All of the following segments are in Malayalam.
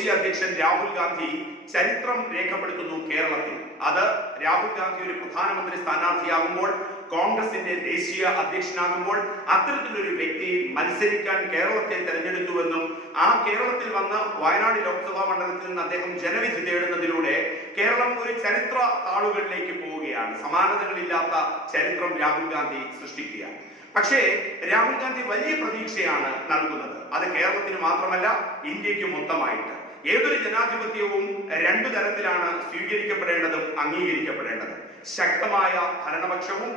ദേശീയ അധ്യക്ഷൻ രാഹുൽ ഗാന്ധി ചരിത്രം രേഖപ്പെടുത്തുന്നു കേരളത്തിൽ. അത് രാഹുൽ ഗാന്ധി ഒരു പ്രധാനമന്ത്രി സ്ഥാനാർത്ഥിയാകുമ്പോൾ, കോൺഗ്രസിന്റെ ദേശീയ അധ്യക്ഷനാകുമ്പോൾ അത്തരത്തിലൊരു വ്യക്തി മത്സരിക്കാൻ കേരളത്തെ തെരഞ്ഞെടുത്തുവെന്നും ആ കേരളത്തിൽ വന്ന വയനാട് ലോക്സഭാ മണ്ഡലത്തിൽ നിന്ന് അദ്ദേഹം ജനവിധി തേടുന്നതിലൂടെ കേരളം ഒരു ചരിത്ര താളുകളിലേക്ക് പോവുകയാണ്. സമാനതകളില്ലാത്ത ചരിത്രം രാഹുൽ ഗാന്ധി സൃഷ്ടിക്കുകയാണ്. പക്ഷേ രാഹുൽ ഗാന്ധി വലിയ പ്രതീക്ഷയാണ് നൽകുന്നത്. അത് കേരളത്തിന് മാത്രമല്ല, ഇന്ത്യക്ക് മൊത്തമായിട്ട്. ഏതൊരു ജനാധിപത്യവും രണ്ടു തരത്തിലാണ് സ്വീകരിക്കപ്പെടേണ്ടതും അംഗീകരിക്കപ്പെടേണ്ടത്. ശക്തമായ ഭരണപക്ഷവും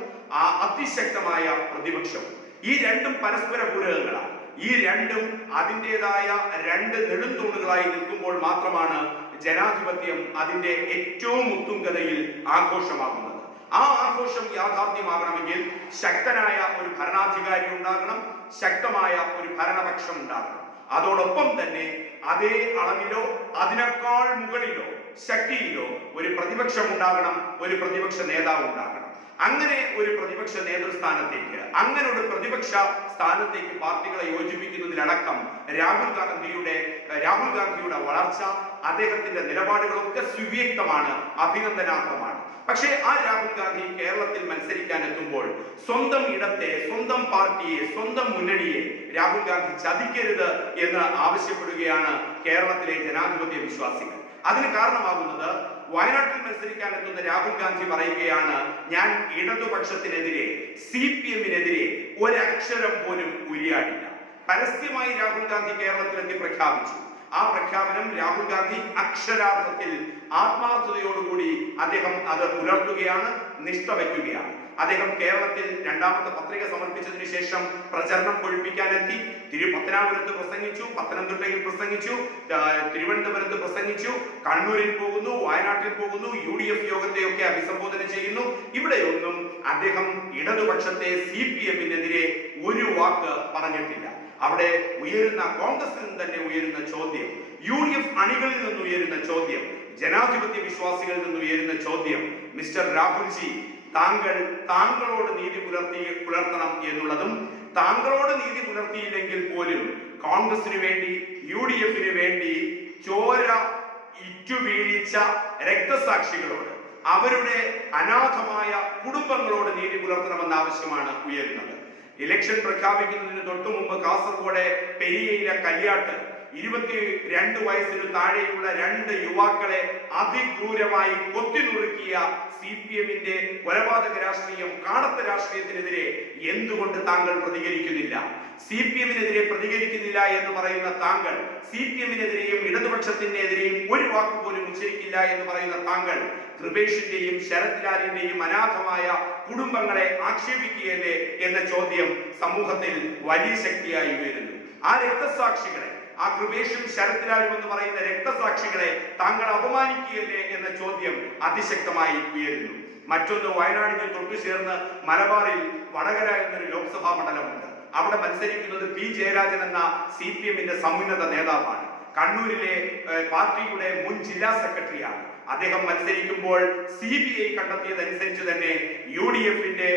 അതിശക്തമായ പ്രതിപക്ഷവും. ഈ രണ്ടും പരസ്പര പൂരകങ്ങളാണ്. ഈ രണ്ടും അതിൻ്റെതായ രണ്ട് നെടുംതൂണുകളായി നിൽക്കുമ്പോൾ മാത്രമാണ് ജനാധിപത്യം അതിന്റെ ഏറ്റവും ഉത്തുംഗതയിൽ ആഘോഷമാകുന്നത്. ആ ആഘോഷം യാഥാർത്ഥ്യമാകണമെങ്കിൽ ശക്തനായ ഒരു ഭരണാധികാരി ഉണ്ടാകണം, ശക്തമായ ഒരു ഭരണപക്ഷം ഉണ്ടാകണം. അതോടൊപ്പം തന്നെ അതേ അളവിലോ അതിനേക്കാൾ മുകളിലോ ശക്തിയിലോ ഒരു പ്രതിപക്ഷം ഉണ്ടാകണം, ഒരു പ്രതിപക്ഷ നേതാവ് ഉണ്ടാകണം. അങ്ങനെ ഒരു പ്രതിപക്ഷ നേതൃസ്ഥാനത്തേക്ക്, അങ്ങനെ ഒരു പ്രതിപക്ഷ സ്ഥാനത്തേക്ക് പാർട്ടികളെ യോജിപ്പിക്കുന്നതിലടക്കം രാഹുൽ ഗാന്ധിയുടെ വളർച്ച, അദ്ദേഹത്തിന്റെ നിലപാടുകളൊക്കെ സുവ്യക്തമാണ്, അഭിനന്ദനാർഹമാണ്. പക്ഷേ ആ രാഹുൽ ഗാന്ധി കേരളത്തിൽ മത്സരിക്കാൻ എത്തുമ്പോൾ സ്വന്തം ഇടത്തെ, സ്വന്തം പാർട്ടിയെ, സ്വന്തം മുന്നണിയെ രാഹുൽ ഗാന്ധി ചതിക്കരുത് എന്ന് ആവശ്യപ്പെടുകയാണ് കേരളത്തിലെ ജനാധിപത്യ വിശ്വാസികൾ. അതിന് കാരണമാകുന്നത് വയനാട്ടിൽ മത്സരിക്കാൻ എത്തുന്ന രാഹുൽ ഗാന്ധി പറയുകയാണ്, ഞാൻ ഇടതുപക്ഷത്തിനെതിരെ, CPM-നെതിരെ ഒരക്ഷരം പോലും ഉരിയാടില്ല. പരസ്യമായി രാഹുൽ ഗാന്ധി കേരളത്തിലെത്തി പ്രഖ്യാപിച്ചു. ആ പ്രഖ്യാപനം രാഹുൽ ഗാന്ധി അക്ഷരാർത്ഥത്തിൽ ആത്മാർത്ഥതയോടുകൂടി അദ്ദേഹം അത് പുലർത്തുകയാണ്, നിഷ്ഠ വയ്ക്കുകയാണ്. അദ്ദേഹം കേരളത്തിൽ രണ്ടാമത്തെ പത്രിക സമർപ്പിച്ചതിനു ശേഷം പ്രചരണം കൊഴുപ്പിക്കാനെത്തി. പത്തനാപുരത്ത് പ്രസംഗിച്ചു, പത്തനംതിട്ടയിൽ പ്രസംഗിച്ചു, തിരുവനന്തപുരത്ത് പ്രസംഗിച്ചു, കണ്ണൂരിൽ പോകുന്നു, വയനാട്ടിൽ പോകുന്നു, UDF യോഗത്തെയൊക്കെ അഭിസംബോധന ചെയ്യുന്നു. ഇവിടെയൊന്നും അദ്ദേഹം ഇടതുപക്ഷത്തെ, CPM-നെതിരെ ഒരു വാക്ക് പറഞ്ഞിട്ടില്ല. അവിടെ ഉയരുന്ന, കോൺഗ്രസിൽ നിന്ന് തന്നെ ഉയരുന്ന ചോദ്യം, UDF അണികളിൽ നിന്ന് ഉയരുന്ന ചോദ്യം, ജനാധിപത്യ വിശ്വാസികളിൽ നിന്ന് ഉയരുന്ന ചോദ്യം, മിസ്റ്റർ രാഹുൽജി, താങ്കളോട് നീതി പുലർത്തണം എന്നുള്ളതും, താങ്കളോട് നീതി പുലർത്തിയില്ലെങ്കിൽ പോലും കോൺഗ്രസിന് വേണ്ടി, UDF-ന് വേണ്ടി ചോര ഇറ്റുവീഴിച്ച രക്തസാക്ഷികളോട്, അവരുടെ അനാഥമായ കുടുംബങ്ങളോട് നീതി പുലർത്തണമെന്ന ആവശ്യമാണ് ഉയരുന്നത്. ഇലക്ഷൻ പ്രഖ്യാപിക്കുന്നതിന് തൊട്ടു മുമ്പ് കാസർഗോഡ് പെരിയയിലെ കല്യാട്ട് 22 വയസ്സിന് താഴെയുള്ള 2 യുവാക്കളെ അതിക്രൂരമായി കൊത്തിനുറുക്കിയ CPM-ന്റെ കൊലപാതക രാഷ്ട്രീയം, കാടത്ത രാഷ്ട്രീയത്തിനെതിരെ എന്തുകൊണ്ട് താങ്കൾ പ്രതികരിക്കുന്നില്ല? CPM-നെതിരെ പ്രതികരിക്കുന്നില്ല എന്ന് പറയുന്ന താങ്കൾ, CPM-നെതിരെയും ഇടതുപക്ഷത്തിനെതിരെയും ഒരു വാക്ക് പോലും ഉച്ചരിക്കില്ല എന്ന് പറയുന്ന താങ്കൾ, കൃപേഷിന്റെയും ശരത് ലാലിന്റെയും അനാഥമായ കുടുംബങ്ങളെ ആക്ഷേപിക്കുകയല്ലേ എന്ന ചോദ്യം സമൂഹത്തിൽ വലിയ ശക്തിയായി ഉയരുന്നു. ആ രക്തസാക്ഷികളെ, ആ കൃപേഷും ശരത് ലാലും എന്ന് പറയുന്ന രക്തസാക്ഷികളെ താങ്കൾ അപമാനിക്കുകയല്ലേ എന്ന ചോദ്യം അതിശക്തമായി ഉയരുന്നു. മറ്റൊന്ന്, വയനാടിന് തൊട്ടു ചേർന്ന് മലബാറിൽ വടകര എന്നൊരു ലോക്സഭാ മണ്ഡലമുണ്ട്. അവിടെ മത്സരിക്കുന്നത് P. ജയരാജൻ എന്ന CPM-ന്റെ സമുന്നത നേതാവാണ്. കണ്ണൂരിലെ പാർട്ടിയുടെ മുൻ ജില്ലാ സെക്രട്ടറിയാണ്. അദ്ദേഹം മത്സരിക്കുമ്പോൾ CBI കണ്ടെത്തിയതനുസരിച്ച് തന്നെ UDF-ന്റെ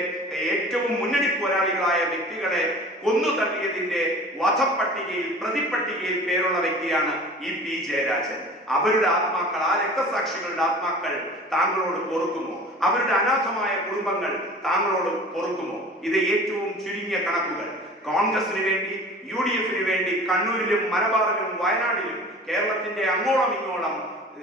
ഏറ്റവും മുന്നണി പോരാളികളായ വ്യക്തികളെ കൊന്നു തള്ളിയതിന്റെ വധപ്പട്ടികയിൽ, പ്രതിപട്ടികയിൽ പേരുള്ള വ്യക്തിയാണ് ഈ P. ജയരാജൻ. അവരുടെ ആത്മാക്കൾ, ആ രക്തസാക്ഷികളുടെ ആത്മാക്കൾ താങ്കളോട് പൊറുക്കുമോ? അവരുടെ അനാഥമായ കുടുംബങ്ങൾ താങ്കളോട് പൊറുക്കുമോ? ഇത് ഏറ്റവും ചുരുങ്ങിയ കണക്കുകൾ. കോൺഗ്രസിന് വേണ്ടി, UDF-ന് വേണ്ടി കണ്ണൂരിലും മലബാറിലും വയനാടിലും കേരളത്തിന്റെ അങ്ങോളം ഇങ്ങോളം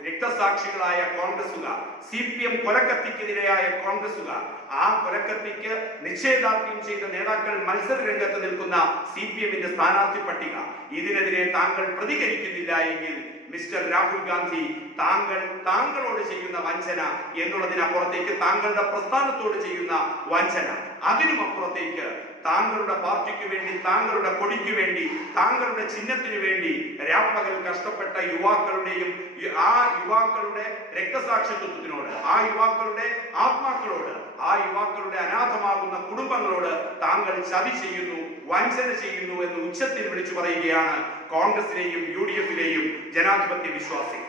രക്തസാക്ഷികളായ കോൺഗ്രസുകാർ, CPM കൊലക്കത്തിക്കെതിരെയായ കോൺഗ്രസുകാർ, ആ കൊലക്കത്തിക്ക് നിശ്ചയദാർഢ്യം ചെയ്ത നേതാക്കൾ മത്സര രംഗത്ത് നിൽക്കുന്ന CPM-ന്റെ സ്ഥാനാർത്ഥി പട്ടിക, ഇതിനെതിരെ താങ്കൾ പ്രതികരിക്കുന്നില്ല എങ്കിൽ മിസ്റ്റർ രാഹുൽ ഗാന്ധി, താങ്കളോട് ചെയ്യുന്ന വഞ്ചന എന്നുള്ളതിനപ്പുറത്തേക്ക്, താങ്കളുടെ പ്രസ്ഥാനത്തോട് ചെയ്യുന്ന വഞ്ചന, അതിനുമപ്പുറത്തേക്ക് താങ്കളുടെ പാർട്ടിക്ക് വേണ്ടി, താങ്കളുടെ കൊടിക്ക് വേണ്ടി, താങ്കളുടെ ചിഹ്നത്തിനു വേണ്ടി രാപ്പകൽ കഷ്ടപ്പെട്ട യുവാക്കളുടെയും ആ യുവാക്കളുടെ രക്തസാക്ഷിത്വത്തിനോട്, ആ യുവാക്കളുടെ ആത്മാക്കളോട്, ആ യുവാക്കളുടെ അനാഥമാകുന്ന കുടുംബങ്ങളോട് താങ്കൾ ചതി ചെയ്യുന്നു, വഞ്ചന ചെയ്യുന്നു എന്ന് ഉച്ചത്തിൽ വിളിച്ചു പറയുകയാണ് കോൺഗ്രസിലെയും UDF-ലെയും ജനാധിപത്യ വിശ്വാസികൾ.